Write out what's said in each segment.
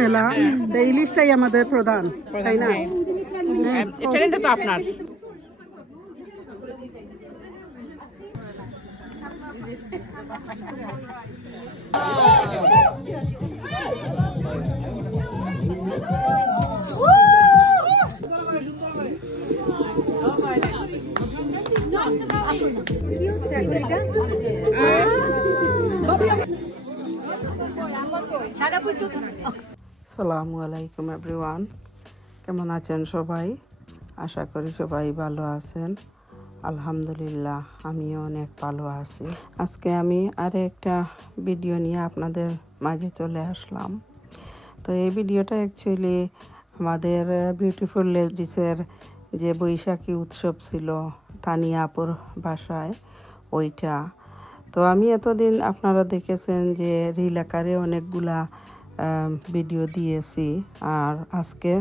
মেলা ইলিশটাই আমাদের প্রধান, তাই না? চ্যানেলটা তো আপনার। আসসালামু আলাইকুম এভরিওয়ান, কেমন আছেন সবাই? আশা করি সবাই ভালো আছেন। আলহামদুলিল্লাহ, আমিও অনেক ভালো আছি। আজকে আমি আরেকটা ভিডিও নিয়ে আপনাদের মাঝে চলে আসলাম। তো এই ভিডিওটা অ্যাকচুয়ালি আমাদের বিউটিফুল লেডিসের যে বৈশাখী উৎসব ছিল তানিয়া আপুর বাসায়, ওইটা। তো আমি এতদিন আপনারা দেখেছেন যে রিল আকারে অনেকগুলা ভিডিও দিয়েছি, আর আজকে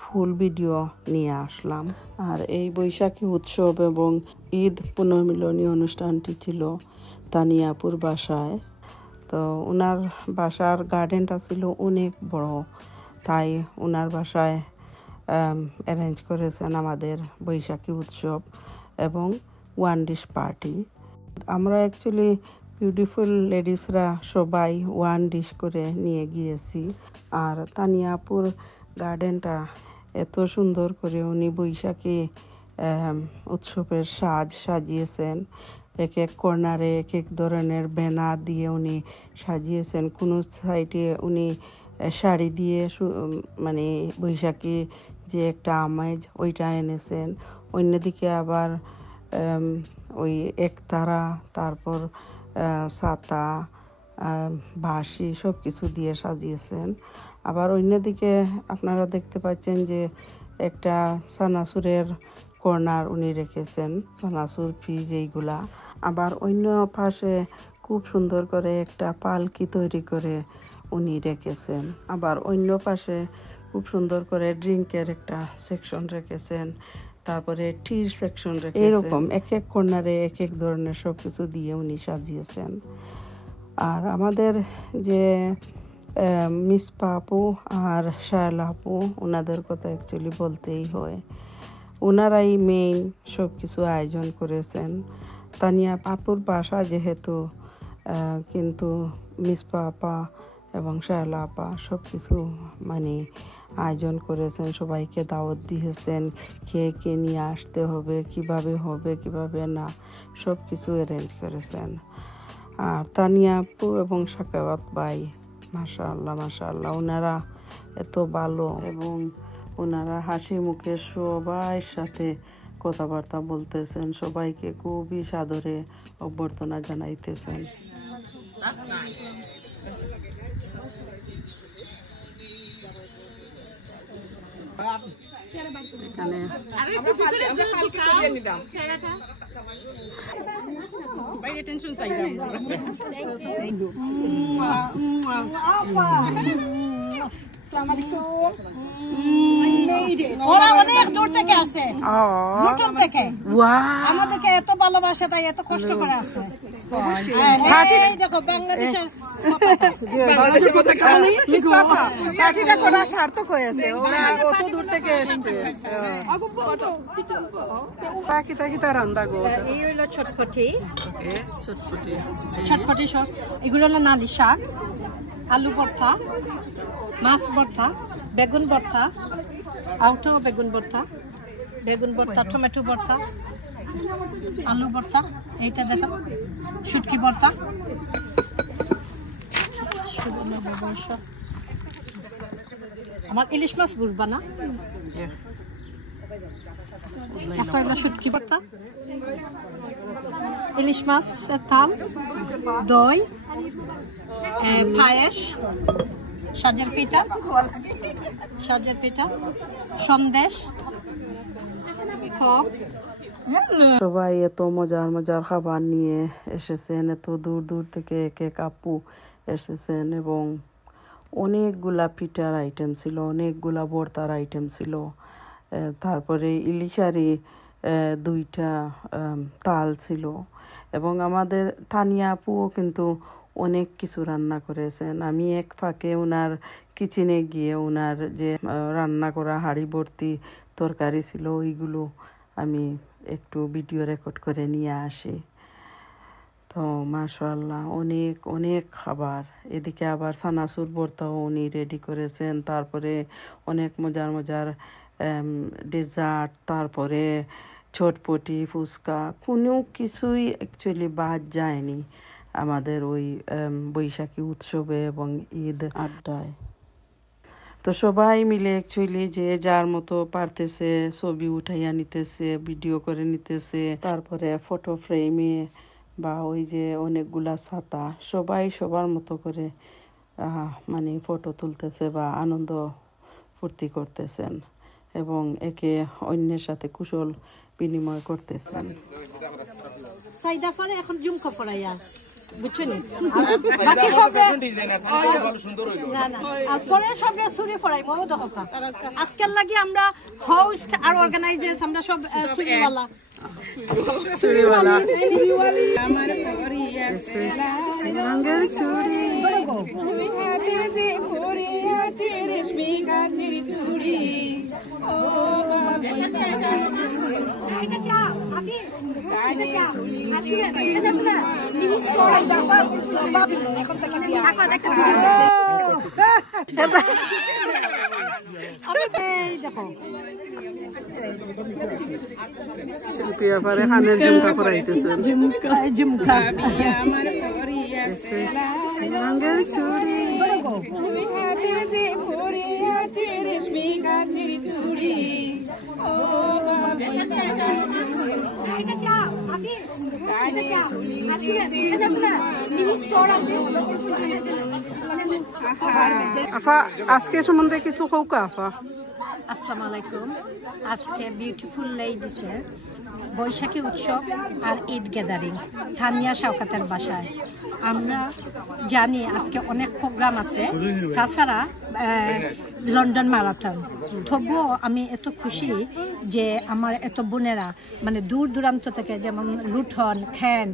ফুল ভিডিও নিয়ে আসলাম। আর এই বৈশাখী উৎসব এবং ঈদ পুনর্মিলনী অনুষ্ঠানটি ছিল তানিয়াপুর বাসায়। তো ওনার বাসার গার্ডেনটা ছিল অনেক বড়, তাই ওনার বাসায় অ্যারেঞ্জ করেছেন আমাদের বৈশাখী উৎসব এবং ওয়ান ডিশ পার্টি। আমরা অ্যাকচুয়ালি বিউটিফুল লেডিসরা সবাই ওয়ান ডিশ করে নিয়ে গিয়েছি। আর তানিয়াপুর গার্ডেনটা এত সুন্দর করে উনি বৈশাখী উৎসবের সাজিয়েছেন। এক এক কর্নারে এক এক ধরনের ব্যানার দিয়ে উনি সাজিয়েছেন। কোনো সাইডে উনি শাড়ি দিয়ে মানে বৈশাখী যে একটা আমেজ ওইটা এনেছেন, অন্যদিকে আবার ওই একতারা, তারপর ছাতা, বাঁশি সব কিছু দিয়ে সাজিয়েছেন। আবার অন্যদিকে আপনারা দেখতে পাচ্ছেন যে একটা চানাচুরের কর্নার উনি রেখেছেন, চানাচুর ফ্রিজ এইগুলা। আবার অন্য পাশে খুব সুন্দর করে একটা পালকি তৈরি করে উনি রেখেছেন। আবার অন্য পাশে খুব সুন্দর করে ড্রিঙ্কের একটা সেকশন রেখেছেন, তারপরে টির সেকশন রেখেছেন। এরকম এক এক কর্নারে এক এক ধরনের সব কিছু দিয়ে উনি সাজিয়েছেন। আর আমাদের যে মিসপা আপু আর শায়লা আপু, ওনাদের কথা অ্যাকচুয়ালি বলতেই হয়। ওনারাই মেইন সব কিছু আয়োজন করেছেন। তানিয়া আপুর বাসা যেহেতু, কিন্তু মিসপা আপা এবং শায়লা আপা সব কিছু মানে আয়োজন করেছেন, সবাইকে দাওয়াত দিয়েছেন, কে কে নিয়ে আসতে হবে, কিভাবে না, সব কিছু অ্যারেঞ্জ করেছেন। আর তানিয়া আপু এবং সাকাওয়াত ভাই, মাশাআল্লাহ, ওনারা এত ভালো এবং ওনারা হাসি মুখে সবার সাথে কথাবার্তা বলতেছেন, সবাইকে খুবই সাদরে অভ্যর্থনা জানাইতেছেন। ওরা অনেক দূর থেকে আসে, লুটন থেকে আমাদেরকে এত ভালোবাসে, তাই এত কষ্ট করে আসে। দেখো বাংলাদেশের সার্থক হয়েছে, ওরা অত দূর থেকে এসছে। এই হইলো ছটফটি সব, এগুলো হলো নালি শাক, আলু ভর্তা, মাছ ভর্তা, বেগুন ভর্তা, আউটো বেগুন ভর্তা, টমেটো ভর্তা, আলু ভর্তা, এইটা দেখো শুটকি ভর্তা, আমার ইলিশ মাছ বুঝবা না, একটা হলো শুটকি ভর্তা, ইলিশ মাছের থাল, দই, পায়েস, সাজের পিঠা, সন্দেশ, সবাই এত মজার খাবার নিয়ে এসেছেন, এত দূর থেকে এক এক আপু এসেছেন এবং অনেকগুলা পিঠার আইটেম ছিল, অনেকগুলা ভর্তার আইটেম ছিল। তারপরে ইলিশারি 2টা তাল ছিল এবং আমাদের তানিয়া আপুও কিন্তু অনেক কিছু রান্না করেছেন। আমি এক ফাঁকে ওনার কিচেনে গিয়ে ওনার যে রান্না করা হাঁড়ি ভর্তি তরকারি ছিল ওইগুলো আমি একটু ভিডিও রেকর্ড করে নিয়ে আসি। তো মাশাআল্লাহ অনেক অনেক খাবার। এদিকে আবার সানাসুর ভর্তাও উনি রেডি করেছেন, তারপরে অনেক মজার মজার ডেজার্ট, তারপরে চটপটি, ফুচকা, কোনো কিছুই অ্যাকচুয়ালি বাদ যায়নি আমাদের ওই বৈশাখী উৎসবে এবং ঈদ আড্ডায়। তো সবাই মিলে অ্যাকচুয়ালি যে যার মতো পারতেছে ছবি উঠাইয়া নিতেছে, ভিডিও করে নিতেছে, তারপরে ফটো ফ্রেমে বা ওই যে অনেকগুলা ছাতা সবাই সবার মতো করে মানে ফটো তুলতেছে বা আনন্দ ফুর্তি করতেছেন এবং একে অন্যের সাথে কুশল বিনিময় করতেছেন। সাইদা ফলে এখন জুমকা পড়াইয়া বুঝছেন, বাকি সব না না আর পরে সব ছুরি পড়াইবো দহকা। আজকাল লাগি আমরা হোস্ট আর অর্গানাইজার্স আমরা সব ছুরিওয়ালা চুড়িওয়ালা আমার পরিয়াছে রঙের চুড়ি তুমি হাতে যে পরে আছে রেশমি কাচের চুড়ি ও শিল্পী আবার খানের ঝুমকা পরাইতেছেন। ঝুমকা আমার পরিয়াছে রঙের চুড়ি তুমি হাতে যে পরে আছে রেশমি কাচের চুড়ি ও আফা আজকে সম্বন্ধে কিছু কৌকা আফা। আসসালামু আলাইকুম। আজকে বিউটিফুল লেডিসে বৈশাখী উৎসব আর ঈদ গ্যাদারিং থানিয়া শওকতের বাসায়। আমরা জানি আজকে অনেক প্রোগ্রাম আছে, তাছাড়া লন্ডন ম্যারাথন। তবুও আমি এত খুশি যে আমার এত বোনেরা মানে দূর দূরান্ত থেকে যেমন লুঠন খ্যান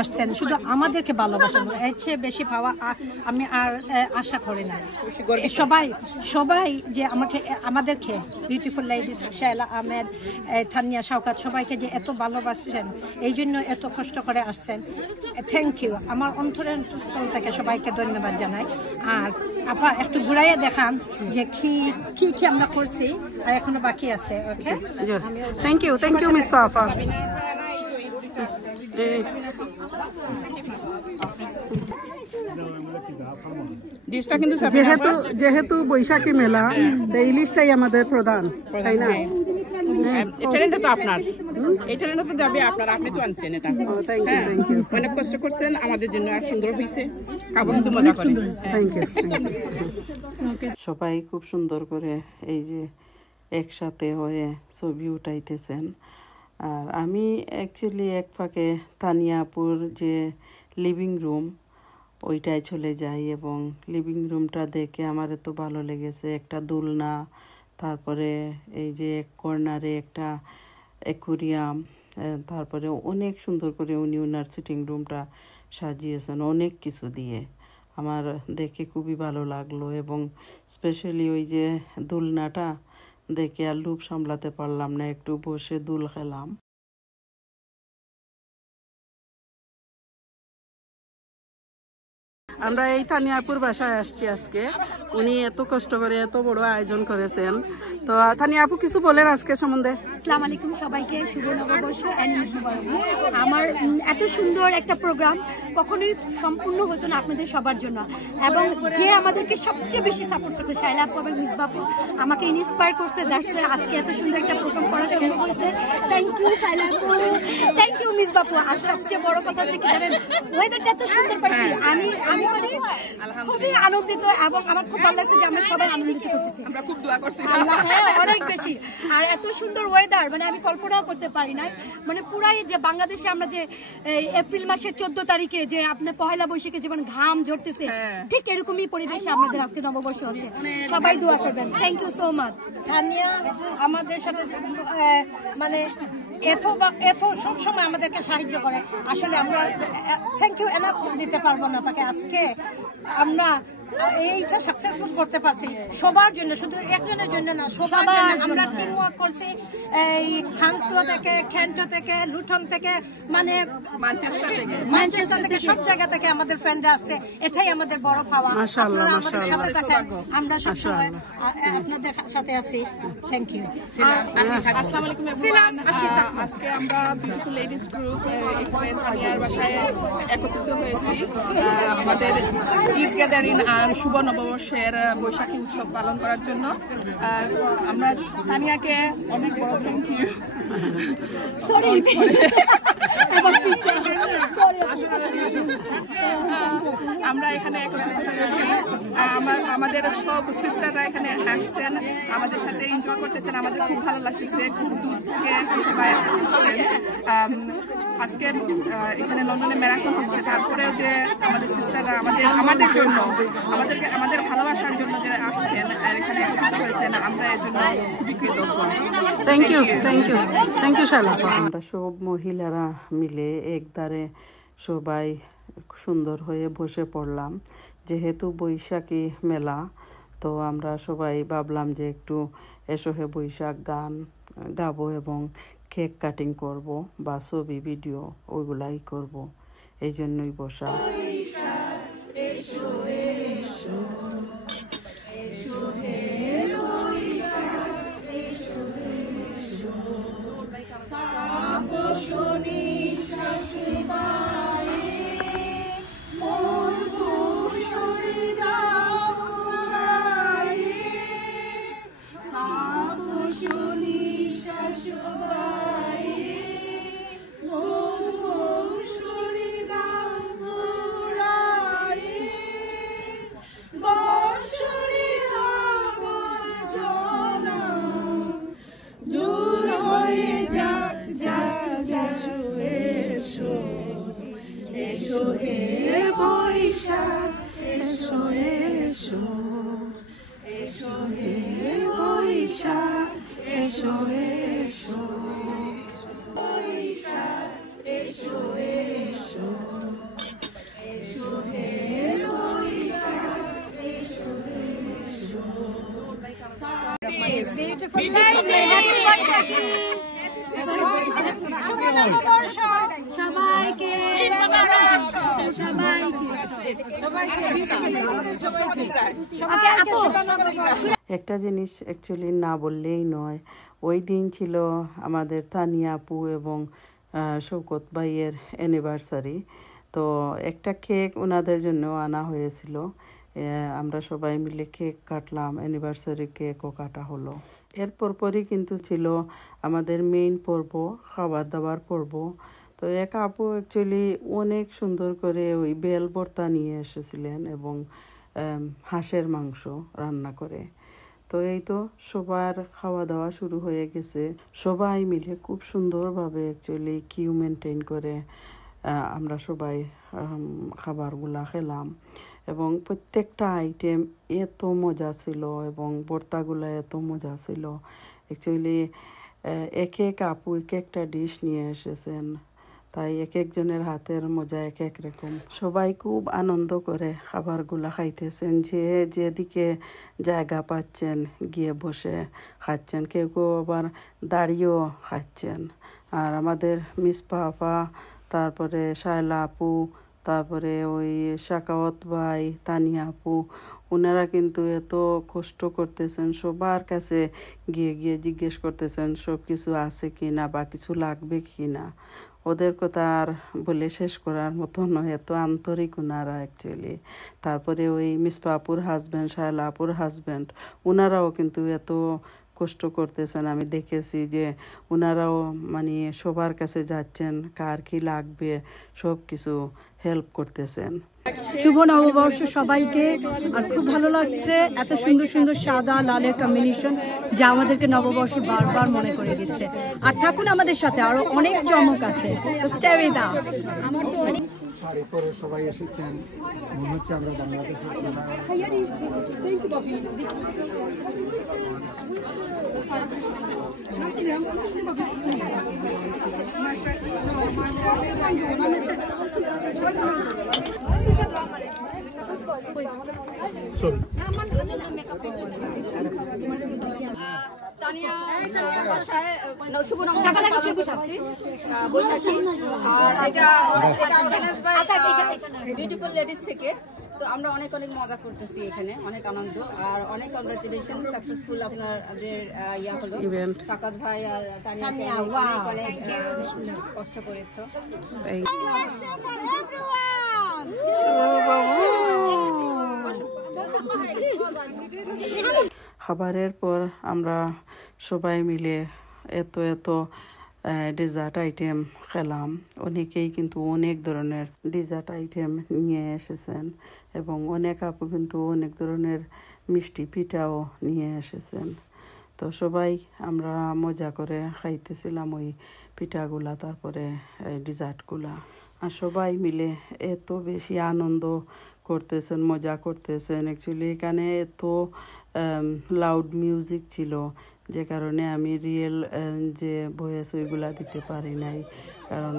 আসছেন, শুধু আমাদেরকে ভালোবাসেন। এর চেয়ে বেশি পাওয়া আমি আর আশা করি না। সবাই সবাই যে আমাদেরকে বিউটিফুল লেডিস শায়লা আহমেদ, থানিয়া শওকত সবাইকে যে এত ভালোবাসেন, এই জন্য এত কষ্ট করে আসছেন। Thank you. আমার অন্তরের স্থল থেকে সবাইকে ধন্যবাদ জানাই। আর আপা একটু ঘুরাইয়া দেখান যে কি কি কি আমরা করছি আর এখনো বাকি আছে। ওকে, থ্যাংক ইউ মিস আফা। ডিশটা কিন্তু যেহেতু বৈশাখী মেলা ইলিশটাই আমাদের প্রধান, তাই না? ট্যালেন্টটা তো আপনার, এই ট্যালেন্টটা তো যাবে আপনার, আপনি তো আনছেন এটা। অনেক কষ্ট করছেন আমাদের জন্য, আর সুন্দর হয়েছে, খাবো কিন্তু মজা করে। Thank you. সবাই খুব সুন্দর করে এই যে একসাথে হয়ে ছবি উঠাইতেছেন। আর আমি অ্যাকচুয়ালি এক ফাঁকে তানিয়াপুর যে লিভিং রুম ওইটায় চলে যাই এবং লিভিং রুমটা দেখে আমার এত ভালো লেগেছে। একটা দোলনা, তারপরে এই যে কর্নারে একটা অ্যাকুরিয়াম, তারপরে অনেক সুন্দর করে উনি ওনার সিটিং রুমটা সাজিয়েছেন অনেক কিছু দিয়ে। আমার দেখে খুবই ভালো লাগলো এবং স্পেশালি ওই যে দোলনাটা দেখে আর লোভ সামলাতে পারলাম না, একটু বসে দোল খেলাম। আমরা এই তানিয়াপুর বাসায় আসছি আজকে। উনি এত কষ্ট করে এত বড় আয়োজন করেছেন। তো তানিয়া আপু কিছু বলেন আজকে সম্বন্ধে। আসসালামু আলাইকুম সবাইকে, শুভ নববর্ষ এন্ড ঈদ মুবারক। আমার এত সুন্দর একটা প্রোগ্রাম কখনোই সম্পূর্ণ হতো না আপনাদের সবার জন্য, এবং যে আমাদেরকে সবচেয়ে বেশি সাপোর্ট করছে শায়লা আপু এবং মিস বাপু, আমাকে ইন্সপায়ার করছে, দ্যাটস আজকে এত সুন্দর একটা প্রোগ্রাম করা সম্ভব হয়েছে। থ্যাংক ইউ শায়লা আপু, থ্যাংক ইউ মিস বাপু। আর সবচেয়ে বড় কথা হচ্ছে কি জানেন, ওয়েদারটা এত সুন্দর পাইছি, আমি মানে খুবই আনন্দিত এবং আমার খুব ভালো লাগছে যে আমরা সবাই আনন্দিত করতেছি। আমরা খুব দোয়া করছি, হ্যাঁ অনেক বেশি। আর এত সুন্দর ওয়েদার মানে আমি কল্পনাও করতে পারি নাই। মানে পুরাই যে বাংলাদেশে আমরা যে এপ্রিল মাসের 14 তারিখে যে আপনার পহেলা বৈশাখে যেমন ঘাম ঝরতেছে, ঠিক এরকমই পরিবেশে আমাদের আজকে নববর্ষ হচ্ছে। সবাই দোয়া করবেন। Thank you so much. Tania আমাদের সাথে মানে এত সবসময় আমাদেরকে সাহায্য করে। আসলে আমরা থ্যাংক ইউ এনাফ দিতে পারবো না তাকে। আজকে আমরা এইটা সাকসেসফুল করতে পারছি সবার জন্য, শুধু একজনের জন্য না, সবার জন্য। আমরা টিম ওয়ার্ক করছি, এই হান্সলো থেকে, খেন্টো থেকে, লুটন থেকে, মানে ম্যানচেস্টার থেকে, সব জায়গা থেকে আমাদের ফ্রেন্ডরা আসছে। এটাই আমাদের বড় পাওয়া। আপনারা আমাদের সাথে থাকেন, আমরা সবসময় আপনাদের সাথে আছি। Thank you. আসসালামু আলাইকুম এভরিওয়ান। আজকে আমরা বিউটিফুল লেডিস গ্রুপ এখানে তানিয়ার বাসায় একত্রিত হয়েছি আমাদের ঈদ গ্যাদারিং আর শুভ নববর্ষের বৈশাখী উৎসব পালন করার জন্য। আমরা তানিয়াকে অনেক বড় থ্যাংক ইউ। আমরা এখানে একত্রিত হয়েছি, আমাদের সব সিস্টাররা এখানে আসছেন, আমাদের সাথে এনজয় করতেছেন, আমাদের খুব ভালো লাগতেছে। খুব দূর থেকে সবাই আসছেন। আজকে এখানে লন্ডনে ম্যারাথন হচ্ছে, তারপরে যে আমাদের সিস্টাররা আমাদের জন্য, আমাদের ভালোবাসার জন্য যে আসছেন এখানে হয়েছেন, আমরা এর জন্য খুবই কৃতজ্ঞ। Thank you, thank you, thank you শালাপা। আমরা সব মহিলারা মিলে একদারে সবাই সুন্দর হয়ে বসে পড়লাম। যেহেতু বৈশাখী মেলা, তো আমরা সবাই ভাবলাম যে একটু এসো হে বৈশাখ গান গাবো এবং কেক কাটিং করব বা ছবি ভিডিও ওইগুলাই করব, এই জন্যই বসা। একটা জিনিস অ্যাকচুয়ালি না বললেই নয়, ওই দিন ছিল আমাদের তানিয়া আপু এবং শৌকত ভাইয়ের অ্যানিভার্সারি। তো একটা কেক ওনাদের জন্য আনা হয়েছিল, আমরা সবাই মিলে কেক কাটলাম, অ্যানিভার্সারি কেকও কাটা হলো। এর পরপরই কিন্তু ছিল আমাদের মেইন পর্ব, খাবার দাবার পর্ব। তো এক আপু অ্যাকচুয়ালি অনেক সুন্দর করে ওই বেল ভর্তা নিয়ে এসেছিলেন এবং হাঁসের মাংস রান্না করে। তো এই তো সবার খাওয়া দাওয়া শুরু হয়ে গেছে, সবাই মিলে খুব সুন্দরভাবে অ্যাকচুয়ালি কিউ মেনটেন করে আমরা সবাই খাবারগুলা খেলাম এবং প্রত্যেকটা আইটেম এত মজা ছিল এবং ভর্তাগুলো এত মজা ছিল। অ্যাকচুয়ালি এক এক আপু এক একটা ডিশ নিয়ে এসেছেন, তাই এক একজনের হাতের মজা এক এক রকম। সবাই খুব আনন্দ করে খাবারগুলা খাইতেছেন, যে যেদিকে জায়গা পাচ্ছেন গিয়ে বসে খাচ্ছেন, কেউ কেউ আবার দাঁড়িয়েও খাচ্ছেন। আর আমাদের মিসপা আপা, তারপরে শায়লা আপু, তারপরে ওই শাকাওয়াত ভাই, তানিয়া আপু, ওনারা কিন্তু এত কষ্ট করতেছেন, সবার কাছে গিয়ে গিয়ে জিজ্ঞেস করতেছেন সব কিছু আছে কি না বা কিছু লাগবে কি না। ওদের কথা আর বলে শেষ করার মতো নয়, এত আন্তরিক ওনারা অ্যাকচুয়ালি। তারপরে ওই মিসপা আপুর হাজব্যান্ড, শায়লা আপুর হাজব্যান্ড, ওনারাও কিন্তু এত কষ্ট করতেছেন। আমি দেখেছি যে ওনারাও মানে সবার কাছে যাচ্ছেন, কার কি লাগবে সব কিছু হেল্প করতেছেন। শুভ নববর্ষ সবাইকে। আর খুব ভালো লাগছে এত সুন্দর সুন্দর সাদা লালের কম্বিনেশন, যা আমাদেরকে নববর্ষ বারবার মনে করে দিচ্ছে। আর থাকুন আমাদের সাথে, আরো অনেক চমক আছে। শাড়ি পরে সবাই এসেছেন, মনে হচ্ছে আমরা বাংলাদেশের বৈশাখী আর এটা অর্গানাইজ বাই বিউটিফুল লেডিস থেকে। তো আমরা অনেক অনেক মজা করতেছি এখানে, অনেক আনন্দ আর অনেক কংগ্রাচুলেশন, সাকসেসফুল আপনাদের ইয়া হলো সাকাত ভাই আর তানিয়া অনেক অনেক কষ্ট করেছো। খাবারের পর আমরা সবাই মিলে এত ডেজার্ট আইটেম খেলাম। অনেকেই কিন্তু অনেক ধরনের ডেজার্ট আইটেম নিয়ে এসেছেন এবং অনেক আপু কিন্তু অনেক ধরনের মিষ্টি পিঠাও নিয়ে এসেছেন। তো সবাই আমরা মজা করে খাইতেছিলাম ওই পিঠাগুলা, তারপরে ডেজার্টগুলা, আর সবাই মিলে এত বেশি আনন্দ করতেছেন, মজা করতেছেন। অ্যাকচুয়ালি এখানে এত লাউড মিউজিক ছিল, যে কারণে আমি রিয়েল যে ভয়েস ওইগুলা দিতে পারি নাই, কারণ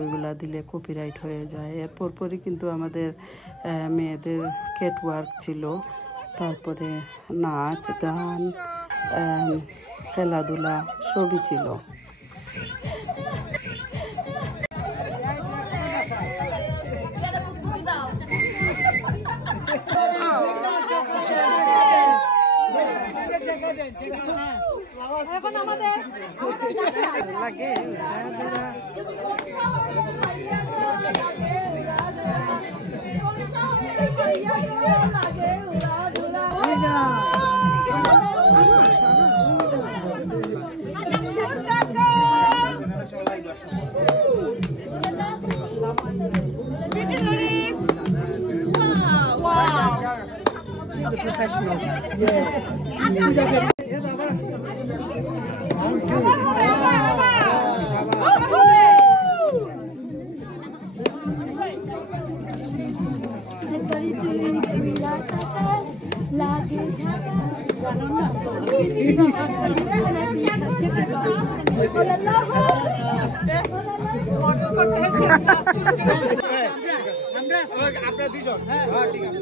ওইগুলা দিলে কপিরাইট হয়ে যায়। এরপর পরই কিন্তু আমাদের মেয়েদের ক্যাটওয়ার্ক ছিল, তারপরে নাচ গান খেলাধুলা সবই ছিল। এখন আমাদের লাগে professional. Yeah. আপনারা দুজন ঠিক আছে।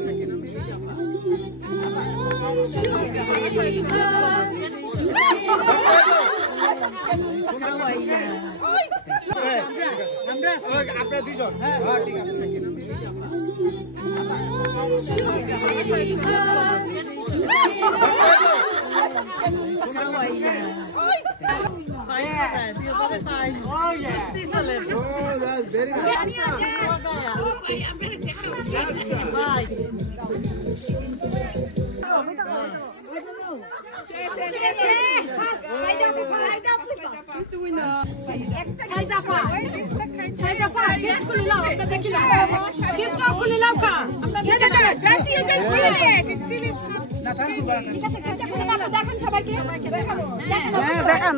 আপনারা দুজন ঠিক আছে। দেখেন সবাইকে দেখান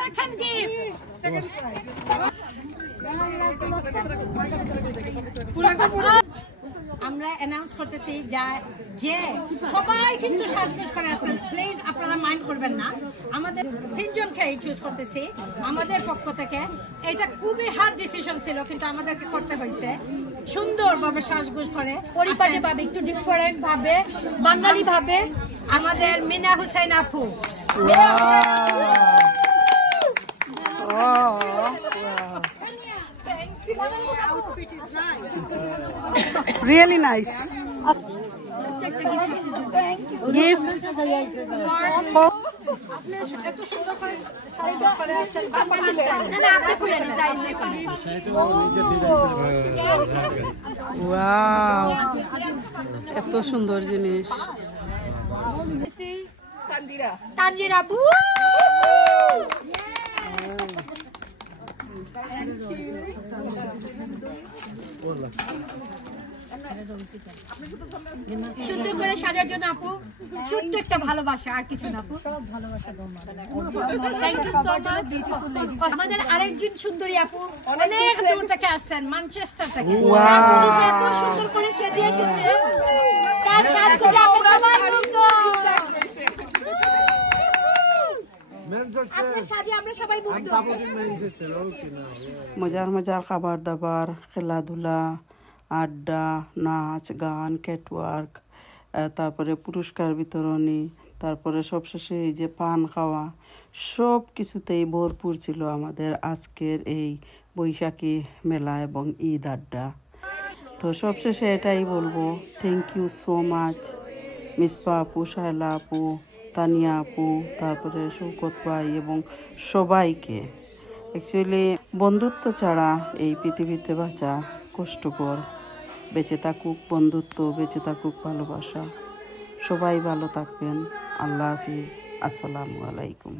second gift. আমরা অ্যানাউন্স করতেছি যে সবাই কিন্তু সাজগোজ করে আছেন, প্লিজ আপনারা মাইন্ড করবেন না। আমাদের 3 জনকে চুজ করতেছি আমাদের পক্ষ থেকে। এটা খুবই হার্ড ডিসিশন ছিল, কিন্তু আমাদেরকে করতে হয়েছে। সুন্দরভাবে সাজগোজ করে পরিপাটি ভাবে, একটু ডিফারেন্ট ভাবে, বাঙালি ভাবে আমাদের মিনা হুসাইন আপু। Outfit is nice. Really nice. Gift. আপনি এত সুন্দর করে শাড়ি পরে আছেন পাকিস্তান না আপনি খুলে নিন যাই করি ওয়াও, এত সুন্দর জিনিস। তানজিরা আপু সুন্দর করে সাজার জন্য আপু ছোট্ট একটা ভালোবাসা, আর কিছু না আপু, সব ভালোবাসা। Thank you so much. আমাদের আরেকজন সুন্দরী আপু অনেক দূর থেকে আসছেন, ম্যানচেস্টার থেকে। সে এত সুন্দর করে সেজে এসেছে, তার সাথে করে আমরা সবাই মুগ্ধ। আপনার সাজে আমরা সবাই মুগ্ধ। মজার মজার খাবার দাবার, খেলাধুলা, আড্ডা, নাচ গান, ক্যাটওয়ার্ক, তারপরে পুরস্কার বিতরণী, তারপরে সবশেষে এই যে পান খাওয়া, সব কিছুতেই ভরপুর ছিল আমাদের আজকের এই বৈশাখী মেলা এবং ঈদ আড্ডা। তো সবশেষে এটাই বলবো, thank you so much Misba আপু, শায়লা আপু, তানিয়া আপু, তারপরে শৌকত ভাই এবং সবাইকে। অ্যাকচুয়ালি বন্ধুত্ব ছাড়া এই পৃথিবীতে বাঁচা কষ্টকর। বেঁচে থাকুক বন্ধুত্ব, বেঁচে থাকুক ভালোবাসা। সবাই ভালো থাকবেন। আল্লাহ হাফিজ। আসসালামু আলাইকুম।